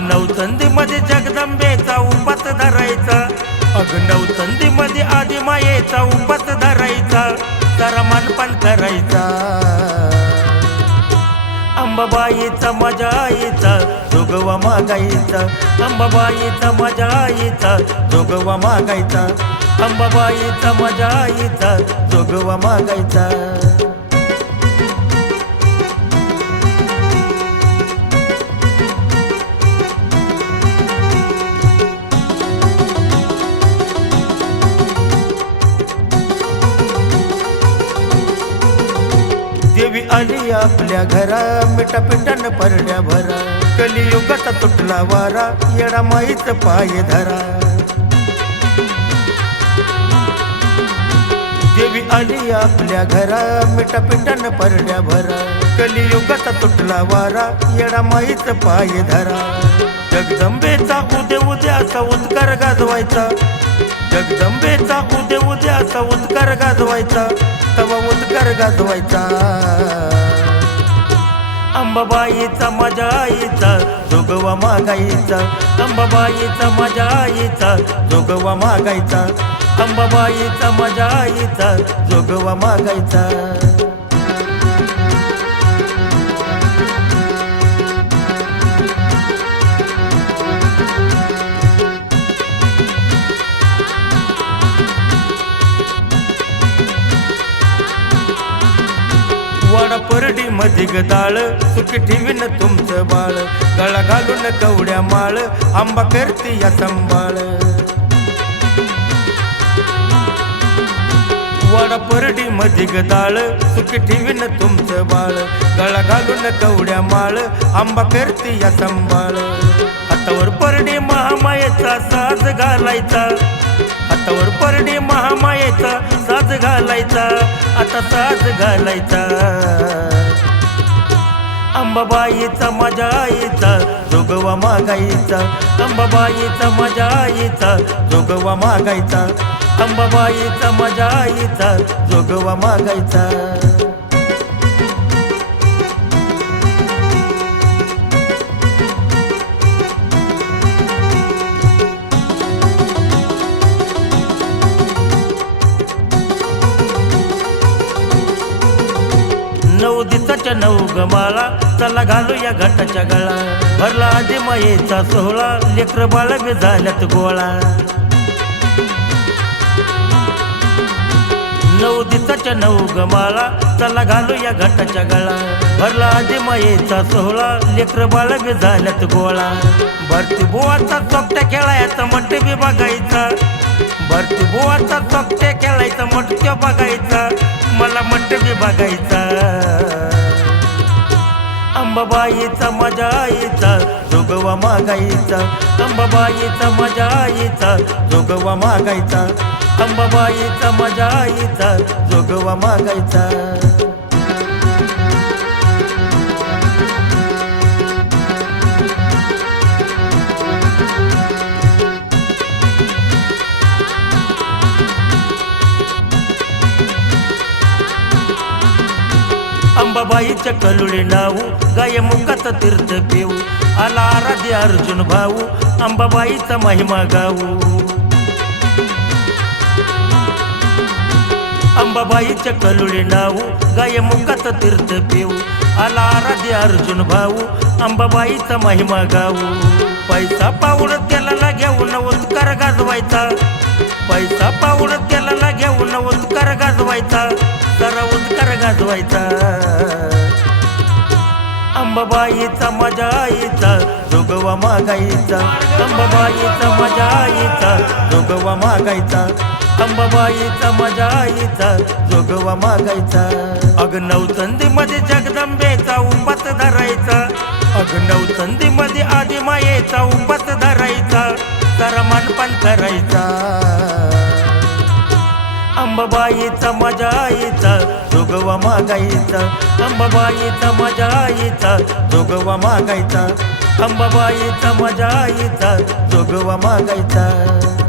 नवचंदी मध्ये जगदंबेचा उपास धरायचा. अग नवचंदी मध्ये आदिमायेचा उपास धरायचा. जरा मानपान करायचा अंबाबाईचा मजा आईचा जोगवा मागायचा. अंबाबाईचा मजा आईचा जोगवा मागायचा. अंबाबाईचा मजा आईचा जोगवा मागायचा. आली आपल्या घरा. मिठा पिठान परड्या भरा. कलियुगाचा तुटला वारा. येडा माईच पाय धरा. देवी आली आपल्या घरा. मिठा पिठान परड्या भरा. कलियुगाचा तुटला वारा. येडा माईच पाय धरा. जगदंबेचा उदे उद्याचा उद्गार गाजवायचा. जगदंबेचा उदे उद्याचा उद्गार गाजवायचा. तवा उद्गार गाजवायचा. अंबाबाईचा माझ्या आईचा जोगवा मागायचा. अंबाबाईचा माझ्या आईचा जोगवा मागायचा. अंबाबाईचा माझ्या आईचा जोगवा मागायचा. वाडा परडी मधी गदाळ सुखी ठेवीन तुमचं बाळ. गळा घालून कवड्या माळ. आंबा करती या संभाळ. वाडा परडी मधी गदाळ सुखी ठेवीन तुमचं बाळ. गळा घालून कवड्या माळ. आंबा करती या संभाळ. हातावर परडी महामायेचा साज घालायचा. हातावर परडी महामायेचा साज घालायचा आता साज घालायचा. अंबाबाईचा माझ्या आईचा जोगवा मागायचा. अंबाबाईचा माझ्या आईचा जोगवा मागायचा. अंबाबाईचा माझ्या आईचा जोगवा मागायचा. दिवसाच्या नऊ गमाळा चला घालू या घाटाच्या गळा. भरला आधी मायेचा सोहळा लेकर बाळ झाल्यात गोळा. नऊ दिवसाच्या नऊ गमाळा चला घालू या घाटाच्या गळा. भरला आधी मायेचा सोहळा लेकर बाळ झाल्यात गोळा. भरती बुवाचा चोपट्या खेळायचा मट बी बघायचा. भरती बुवाचा चोपट्या खेळायचा मटक्या बघायचा. मला मट बी बघायचा. अंबाबाईचा माझ्या आईचा जोगवा मागायचा अंबाबाईचा माझ्या आईचा जोगवा मागायचा अंबाबाईचा माझ्या आईचा जोगवा मागायचा अंबाबाईच्या कलुळे नाऊ गाय मुखात तीर्थ पिऊ आला आराध्य अर्जुन भाऊ अंबाबाईचा महिमा गाऊ. अंबाबाईच्या कलुळे नाऊ गाय मुखात तीर्थ पिऊ आला आराध्य अर्जुन भाऊ अंबाबाईचा महिमा गाऊ. पैसा पाऊड त्याला घेऊन उत्कार गाजवायचा. पैसा पाऊड त्याला घेऊन उत्कार गाजवायचा. अंबाबाईचा माझ्या आईचा जोगवा मागायचा अंबाबाईचा माझ्या आईचा जोगवा मागायचा अंबाबाईचा माझ्या आईचा जोगवा मागायचा अग नवचंदी मध्ये जगदंबेचा उपास धरायचा. अग नवचंदी मध्ये आदिमायेचा उपास धरायचा. जरा पण करायचा. अंबाबाईचा माझ्या आईचा जोगवा मागायचा अंबाबाईचा माझ्या आईचा जोगवा मागायचा अंबाबाईचा माझ्या आईचा जोगवा मागायचा